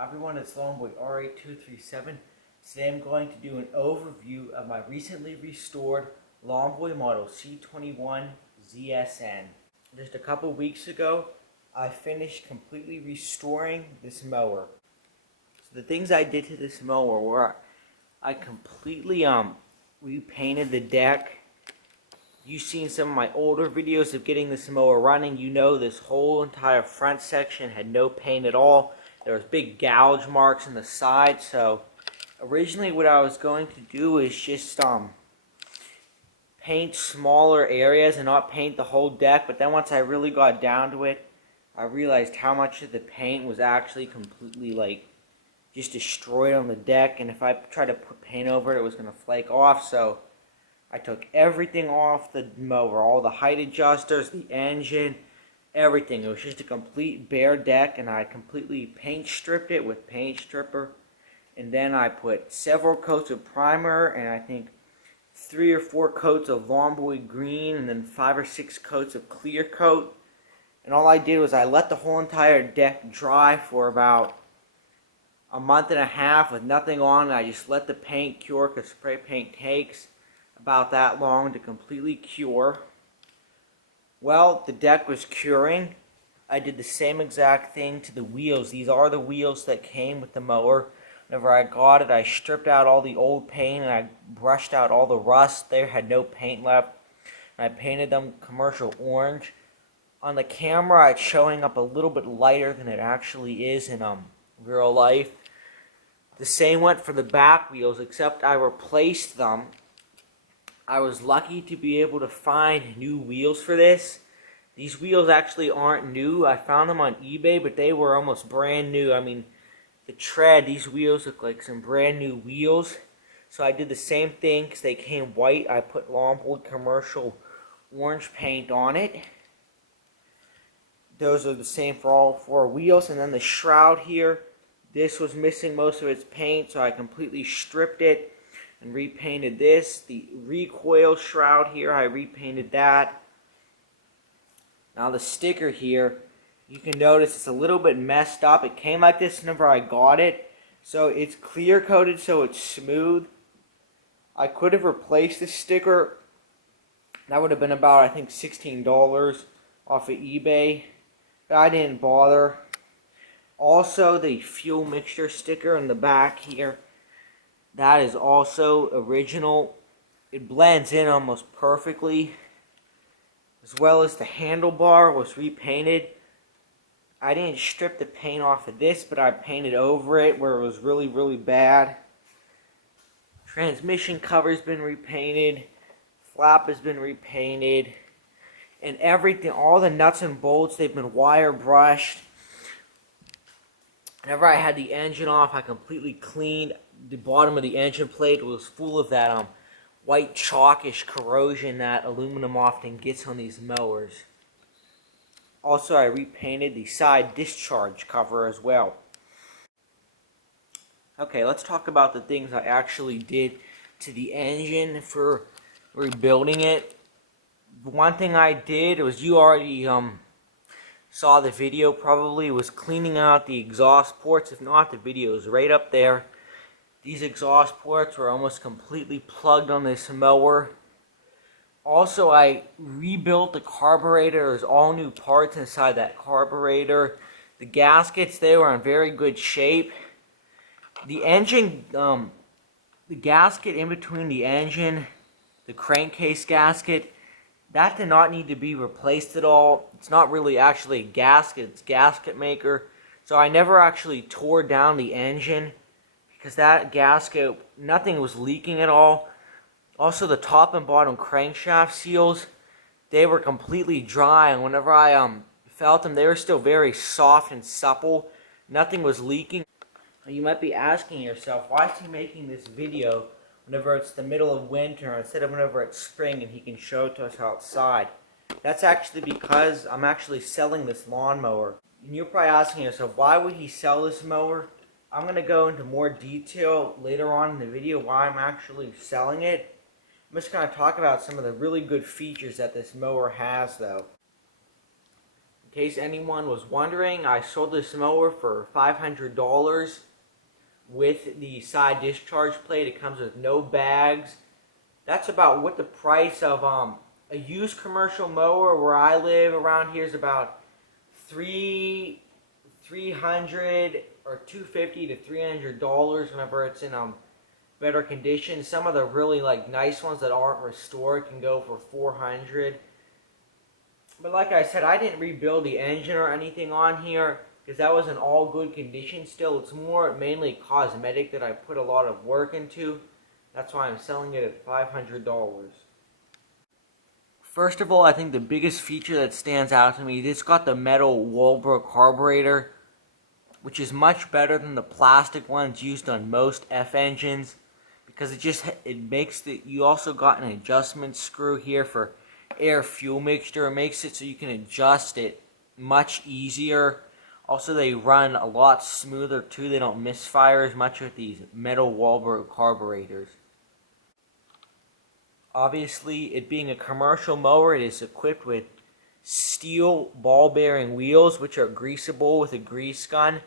Everyone, it's Lawnboy R8237. Today I'm going to do an overview of my recently restored Lawnboy model CS21ZSN. Just a couple weeks ago, I finished completely restoring this mower. So the things I did to this mower were I completely repainted the deck. You've seen some of my older videos of getting this mower running. You know this whole entire front section had no paint at all. There was big gouge marks on the side. So originally what I was going to do is just paint smaller areas and not paint the whole deck. But then once I really got down to it, I realized how much of the paint was actually completely just destroyed on the deck. And if I tried to put paint over it, it was going to flake off. So I took everything off the mower, all the height adjusters, the engine, everything. It was just a complete bare deck, and I completely paint stripped it with paint stripper. And then I put several coats of primer, and I think 3 or 4 coats of Lawnboy green, and then 5 or 6 coats of clear coat. And all I did was I let the whole entire deck dry for about a month and a half with nothing on it. I just let the paint cure, because spray paint takes about that long to completely cure. Well, the deck was curing. I did the same exact thing to the wheels. These are the wheels that came with the mower. Whenever I got it, I stripped out all the old paint and I brushed out all the rust. There had no paint left. I painted them commercial orange. On the camera, it's showing up a little bit lighter than it actually is in real life. The same went for the back wheels, except I replaced them. I was lucky to be able to find new wheels for this. These wheels actually aren't new. I found them on eBay, but they were almost brand new. I mean, the tread, these wheels look like some brand new wheels. So I did the same thing because they came white. I put Lawnboy commercial orange paint on it. Those are the same for all 4 wheels. And then the shroud here, this was missing most of its paint, so I completely stripped it and repainted this. The recoil shroud here, I repainted that. Now the sticker here, you can notice it's a little bit messed up. It came like this whenever I got it. So it's clear coated so it's smooth. I could have replaced the sticker. That would have been about, I think, $16 off of eBay. But I didn't bother. Also, the fuel mixture sticker in the back here, that is also original. It blends in almost perfectly. As well as the handlebar was repainted. I didn't strip the paint off of this, but I painted over it where it was really, really bad. Transmission cover's been repainted. Flap has been repainted. And everything, all the nuts and bolts, they've been wire brushed. Whenever I had the engine off, I completely cleaned the bottom of the engine plate. It was full of that white chalkish corrosion that aluminum often gets on these mowers. Also, I repainted the side discharge cover as well. Okay, let's talk about the things I actually did to the engine for rebuilding it. One thing I did was, you already saw the video probably, was cleaning out the exhaust ports. If not, the video is right up there. These exhaust ports were almost completely plugged on this mower. Also, I rebuilt the carburetor. There's all new parts inside that carburetor. The gaskets, they were in very good shape. The engine, the gasket in between the engine, the crankcase gasket, that did not need to be replaced at all. It's not really actually a gasket, it's gasket maker. So I never actually tore down the engine because that gasket, nothing was leaking at all. Also, the top and bottom crankshaft seals, they were completely dry, and whenever I felt them, they were still very soft and supple. Nothing was leaking. You might be asking yourself, why is he making this video whenever it's the middle of winter instead of whenever it's spring and he can show it to us outside? That's actually because I'm actually selling this lawnmower. And you're probably asking yourself, why would he sell this mower? I'm going to go into more detail later on in the video why I'm actually selling it. I'm just going to talk about some of the really good features that this mower has, though. case anyone was wondering, I sold this mower for $500 with the side discharge plate. It comes with no bags. That's about what the price of a used commercial mower where I live around here is about $300 or $250 to $300 whenever it's in better condition. Some of the really nice ones that aren't restored can go for $400. But like I said, I didn't rebuild the engine or anything on here because that was in all good condition still. It's more mainly cosmetic that I put a lot of work into. That's why I'm selling it at $500. First of all, I think the biggest feature that stands out to me, it's got the metal Walbro carburetor, which is much better than the plastic ones used on most F engines, because it makes you also got an adjustment screw here for air fuel mixture. It makes it so you can adjust it much easier. Also, they run a lot smoother too. They don't misfire as much with these metal Walbro carburetors. Obviously, it being a commercial mower, it is equipped with steel ball bearing wheels, which are greasable with a grease gun.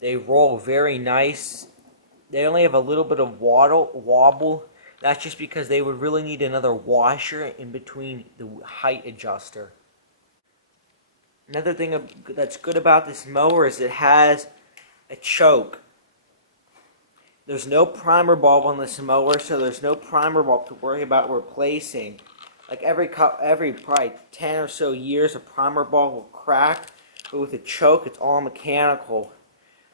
They roll very nice. They only have a little bit of wobble. That's just because they would really need another washer in between the height adjuster. Another thing that's good about this mower is it has a choke. There's no primer bulb on this mower, so there's no primer bulb to worry about replacing. Like every probably 10 or so years, a primer bulb will crack, but with a choke, it's all mechanical.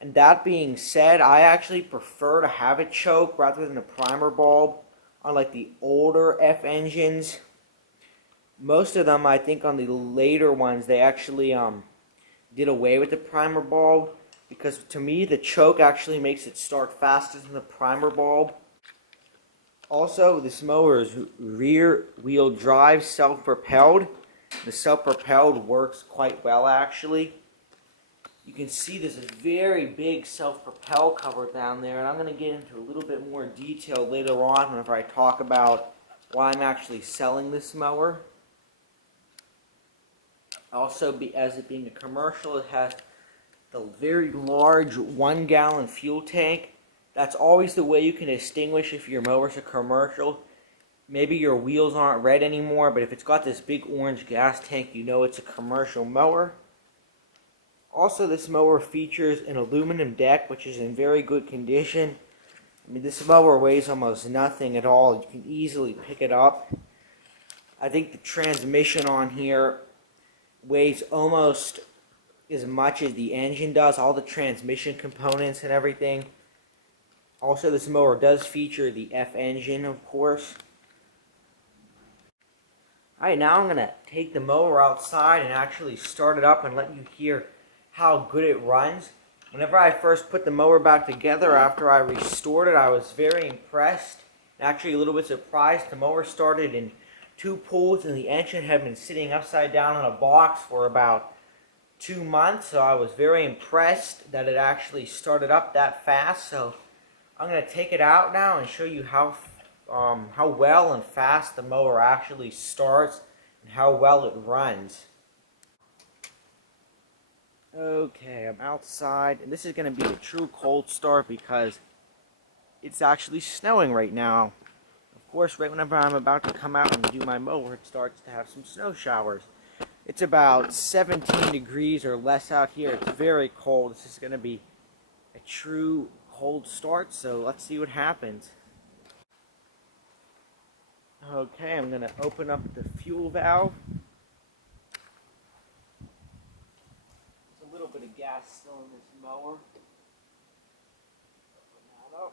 And that being said, I actually prefer to have a choke rather than a primer bulb on the older F engines. Most of them, I think on the later ones, they actually did away with the primer bulb, because to me the choke actually makes it start faster than the primer bulb. Also, this mower is rear wheel drive, self-propelled. The self-propelled works quite well actually. You can see there's a very big self-propel cover down there, and I'm going to get into a little bit more detail later on whenever I talk about why I'm actually selling this mower. Also, as it being a commercial, it has the very large 1-gallon fuel tank. That's always the way you can distinguish if your mower's a commercial. Maybe your wheels aren't red anymore, but if it's got this big orange gas tank, you know it's a commercial mower. Also, this mower features an aluminum deck, which is in very good condition. I mean, this mower weighs almost nothing at all. You can easily pick it up. I think the transmission on here weighs almost as much as the engine does, all the transmission components and everything. Also, this mower does feature the F engine, of course. Alright, now I'm going to take the mower outside and actually start it up and let you hear how good it runs. Whenever I first put the mower back together after I restored it, I was very impressed. Actually a little bit surprised. The mower started in 2 pulls and the engine had been sitting upside down in a box for about 2 months, so I was very impressed that it actually started up that fast. So I'm going to take it out now and show you how well and fast the mower actually starts and how well it runs. Okay, I'm outside, and this is going to be a true cold start because it's actually snowing right now. Of course, right whenever I'm about to come out and do my mower, it starts to have some snow showers. It's about 17 degrees or less out here. It's very cold. This is going to be a true cold start, so let's see what happens. Okay, I'm going to open up the fuel valve. There's a little bit of gas still in this mower. Open that up.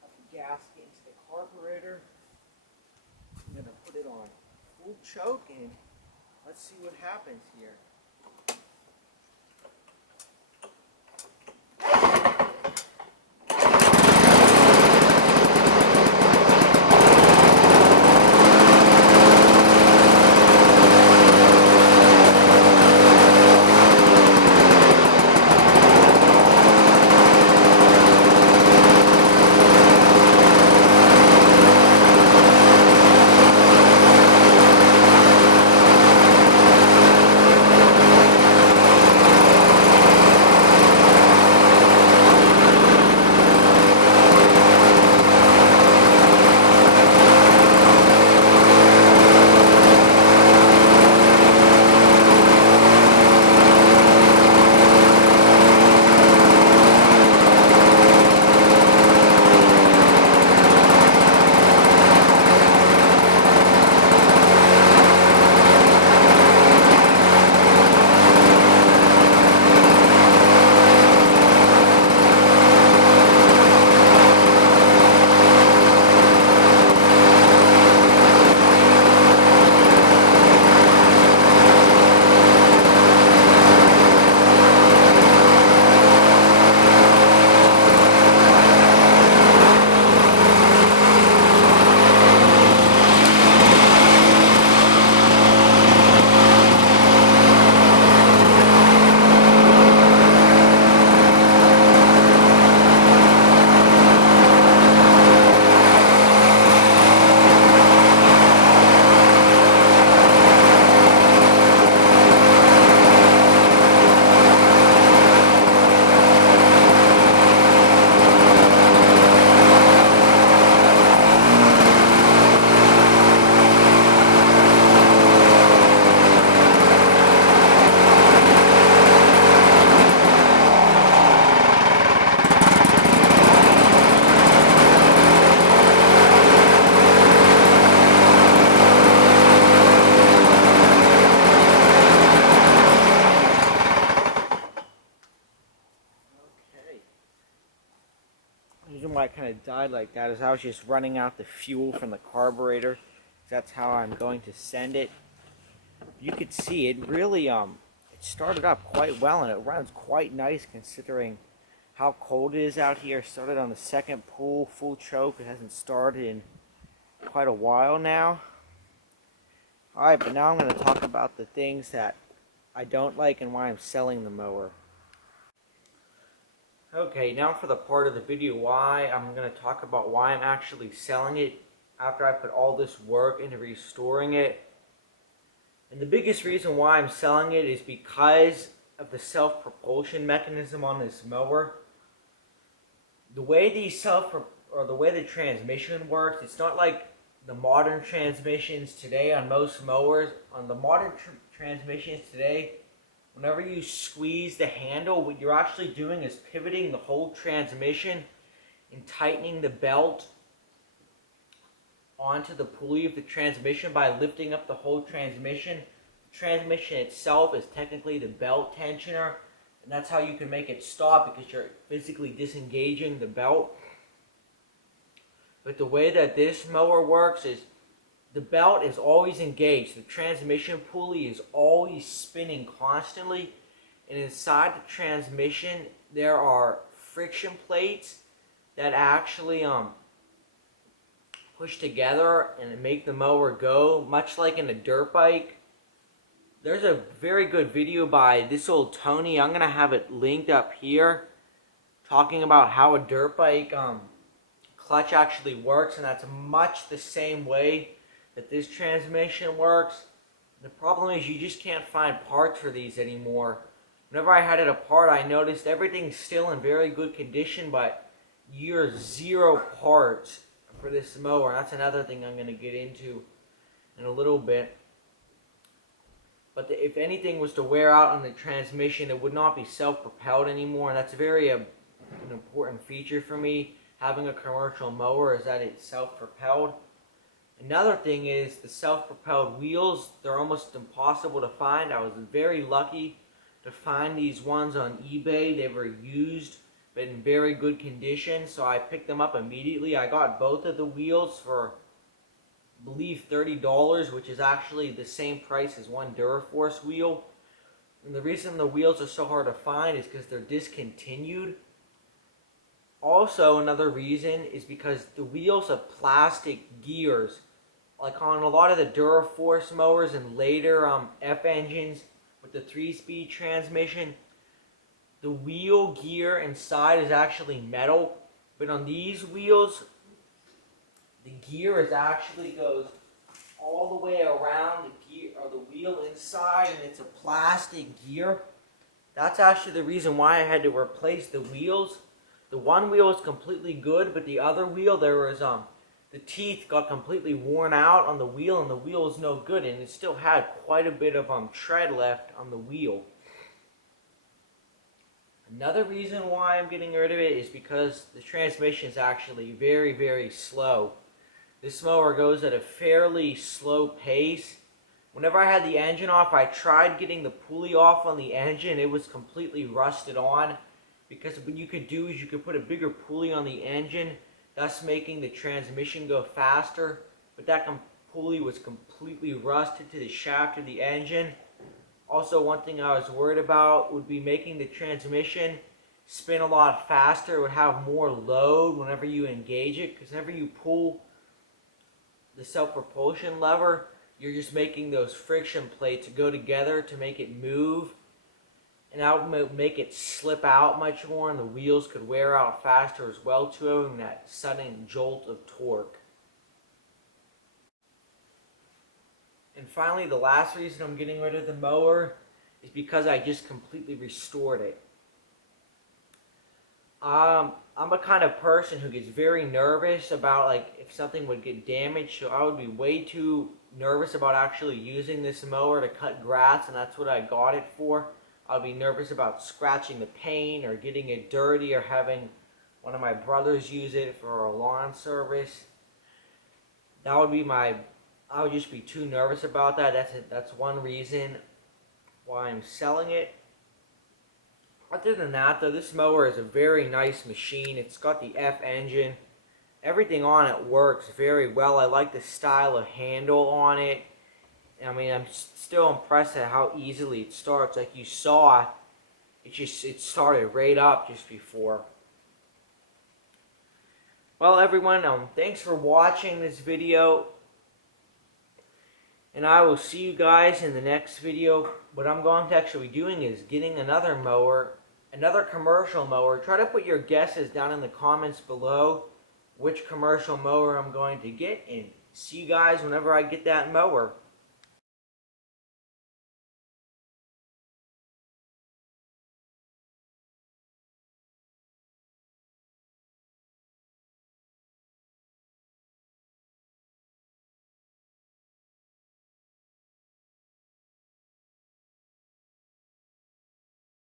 Put the gasket into the carburetor. I'm going to put it on full choke and let's see what happens here. reason why it kind of died like that is I was just running out the fuel from the carburetor. That's how I'm going to send it. You could see it really it started up quite well, and it runs quite nice considering how cold it is out here. Started on the second pull, full choke. It hasn't started in quite a while now. Alright, but now I'm going to talk about the things that I don't like and why I'm selling the mower. Okay, now for the part of the video why I'm going to talk about why I'm actually selling it after I put all this work into restoring it. And the biggest reason why I'm selling it is because of the self-propulsion mechanism on this mower. The way the transmission works, it's not like the modern transmissions today on most mowers. On the modern transmissions today, whenever you squeeze the handle, what you're actually doing is pivoting the whole transmission and tightening the belt onto the pulley of the transmission by lifting up the whole transmission. The transmission itself is technically the belt tensioner, and that's how you can make it stop, because you're physically disengaging the belt. But the way that this mower works is the belt is always engaged. The transmission pulley is always spinning constantly, and inside the transmission there are friction plates that actually push together and make the mower go, much like in a dirt bike. There's a very good video by this old Tony. I'm going to have it linked up here, talking about how a dirt bike clutch actually works, and that's much the same way that this transmission works. The problem is you just can't find parts for these anymore. Whenever I had it apart, I noticed everything's still in very good condition, but you're zero parts for this mower. That's another thing I'm going to get into in a little bit. But if anything was to wear out on the transmission, it would not be self-propelled anymore, and that's very an important feature for me. Having a commercial mower is that it's self-propelled. Another thing is the self-propelled wheels. They're almost impossible to find. I was very lucky to find these ones on eBay. They were used but in very good condition, so I picked them up immediately. I got both of the wheels for, I believe, $30, which is actually the same price as one Duraforce wheel. And the reason the wheels are so hard to find is because they're discontinued. Also, another reason is because the wheels have plastic gears. Like on a lot of the Duraforce mowers and later F engines with the 3-speed transmission, the wheel gear inside is actually metal. But on these wheels, the gear is actually goes all the way around the gear or the wheel inside, and it's a plastic gear. That's actually the reason why I had to replace the wheels. The one wheel is completely good, but the other wheel, there was the teeth got completely worn out on the wheel, and the wheel is no good, and it still had quite a bit of tread left on the wheel. Another reason why I'm getting rid of it is because the transmission is actually very, very slow. This mower goes at a fairly slow pace. Whenever I had the engine off, I tried getting the pulley off on the engine. It was completely rusted on, because what you could do is you could put a bigger pulley on the engine, thus making the transmission go faster. But that pulley was completely rusted to the shaft of the engine. Also, one thing I was worried about would be making the transmission spin a lot faster. It would have more load whenever you engage it, because whenever you pull the self-propulsion lever, you're just making those friction plates go together to make it move, and that would make it slip out much more, and the wheels could wear out faster as well to having that sudden jolt of torque. And finally, the last reason I'm getting rid of the mower is because I just completely restored it. I'm a kind of person who gets very nervous about if something would get damaged, so I would be way too nervous about actually using this mower to cut grass, and that's what I got it for. I'd be nervous about scratching the paint or getting it dirty or having one of my brothers use it for a lawn service. That would be I would just be too nervous about that. That's one reason why I'm selling it. Other than that, though, this mower is a very nice machine. It's got the F engine. Everything on it works very well. I like the style of handle on it. I mean, I'm still impressed at how easily it starts. Like you saw, it started right up just before. Well, everyone, thanks for watching this video. And I will see you guys in the next video. What I'm going to actually be doing is getting another mower, another commercial mower. Try to put your guesses down in the comments below which commercial mower I'm going to get. And see you guys whenever I get that mower.